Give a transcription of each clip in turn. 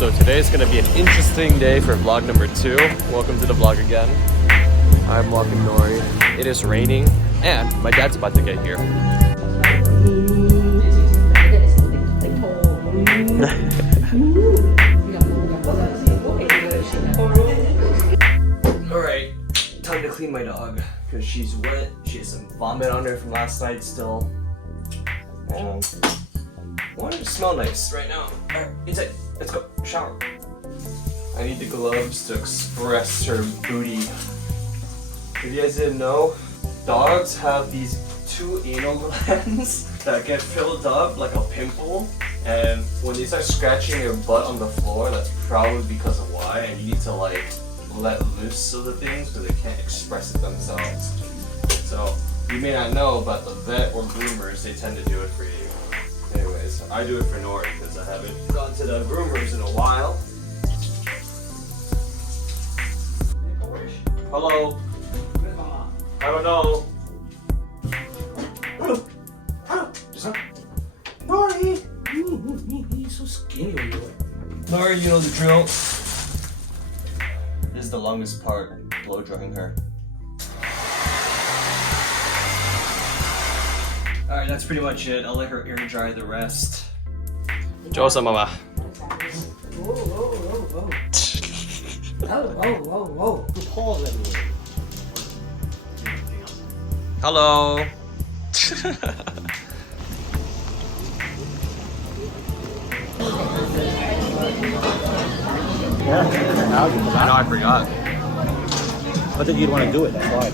So today is going to be an interesting day for vlog number 2. Welcome to the vlog again. I'm walking Nori. It is raining and my dad's about to get here. Alright, time to clean my dog because she's wet. She has some vomit on her from last night still. And I want her to smell nice right now. Alright, inside. Let's go. Shower. I need the gloves to express her booty. If you guys didn't know, dogs have these 2 anal glands that get filled up like a pimple. And when they start scratching your butt on the floor, that's probably because of why. And you need to like let loose of the things because they can't express it themselves. So you may not know, but the vet or groomers, they tend to do it for you. Anyways, I do it for Nori because I haven't gone to the groomers in a while. Hello. I don't know. Nori! You're so skinny when you were. Nori, you know the drill. This is the longest part, blow drying her. Alright, that's pretty much it. I'll let her air dry the rest. Josa mama. Whoa, whoa, whoa, whoa. Whoa, whoa, whoa, whoa. You pause everywhere. Hello. Yeah, I know, I forgot. I think you'd want to do it, that's why.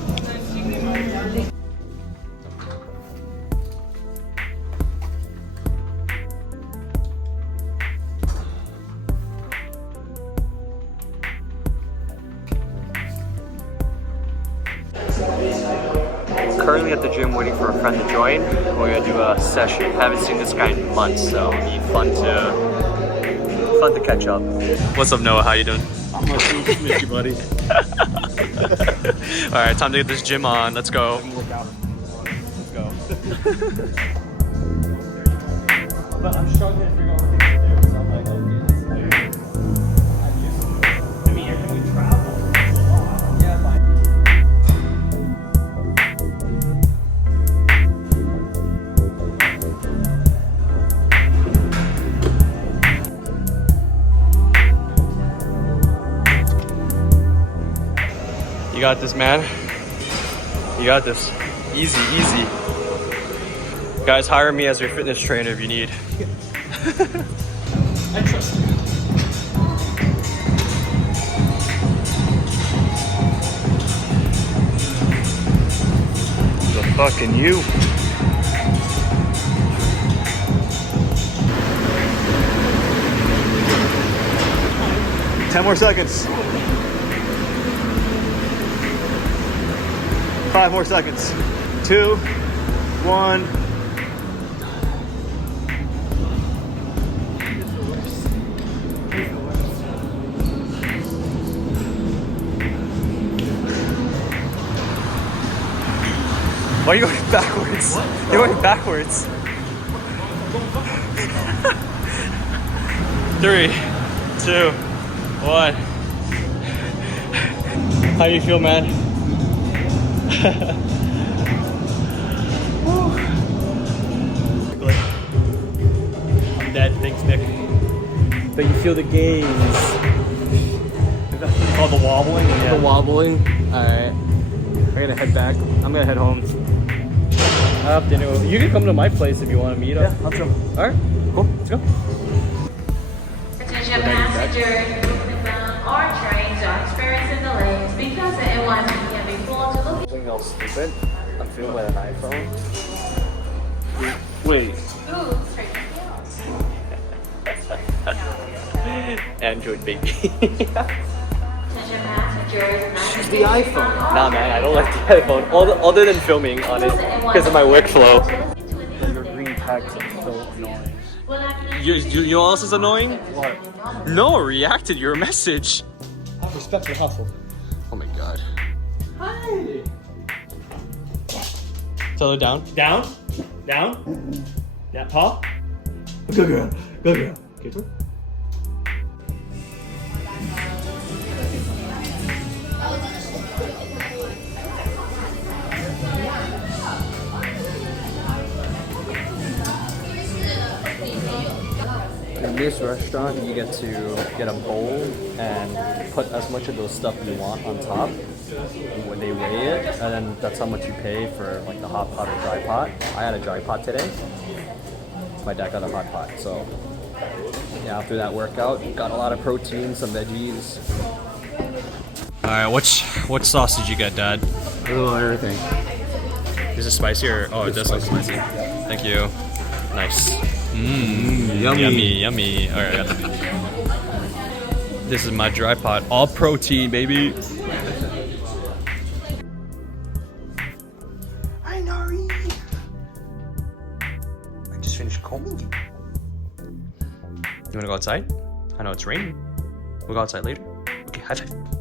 Currently at the gym waiting for a friend to join. We're gonna do a session. Haven't seen this guy in months, so it'll be fun to catch up. What's up, Noah? How you doing? I'm gonna miss you, buddy. Alright, time to get this gym on. Let's go. Work out. Let's go. But I'm struggling to figure out what things to do, so I'm like, okay, this is like, I'm used to it. I mean, every time we travel, it's a lot. Yeah, fine. You got this, man. You got this. Easy, easy. Guys, hire me as your fitness trainer if you need. I trust you. The fucking you. Ten more seconds. 5 more seconds. 2, 1. Why are you going backwards? What? You're going backwards. 3, 2, 1. How you feel, man? I'm dead, thanks, Nick. But you feel the gains. Oh, the wobbling? Yeah. The wobbling. Alright. I gotta head back. I'm gonna head home. I have dinner. You can come to my place if you want to meet up. Yeah, I'll chill. Alright, cool. Let's go. Attention passengers, moving bound or trains are experiencing delays because the airline can be full to look. Something else stupid. I'm filming with an iPhone. Wait. Ooh, straight to Android baby. Attention passengers. Choose the iPhone. Nah, man, I don't like the iPhone. Other than filming on it because of my workflow. Your green packs are so annoying. You know what else is annoying? What? No, reacted your message. Respect your hustle. Oh my god. Hi! Tell her down. Down? Down? Yeah, Paul? Good girl. Good girl. Get her. this restaurant, you get to get a bowl and put as much of those stuff you want on top. When they weigh it, and then that's how much you pay for like the hot pot or dry pot. I had a dry pot today. My dad got a hot pot, so yeah. After that workout, got a lot of protein, some veggies. All right, what sauce did you get, Dad? A little everything. Is it spicy or? Oh, it does look spicy. Thank you. Nice. Yummy. Yummy. All right. This is my dry pot, all protein, baby. Hi, Nori. I just finished combing you. You wanna go outside? I know it's raining. We'll go outside later. Okay, high five.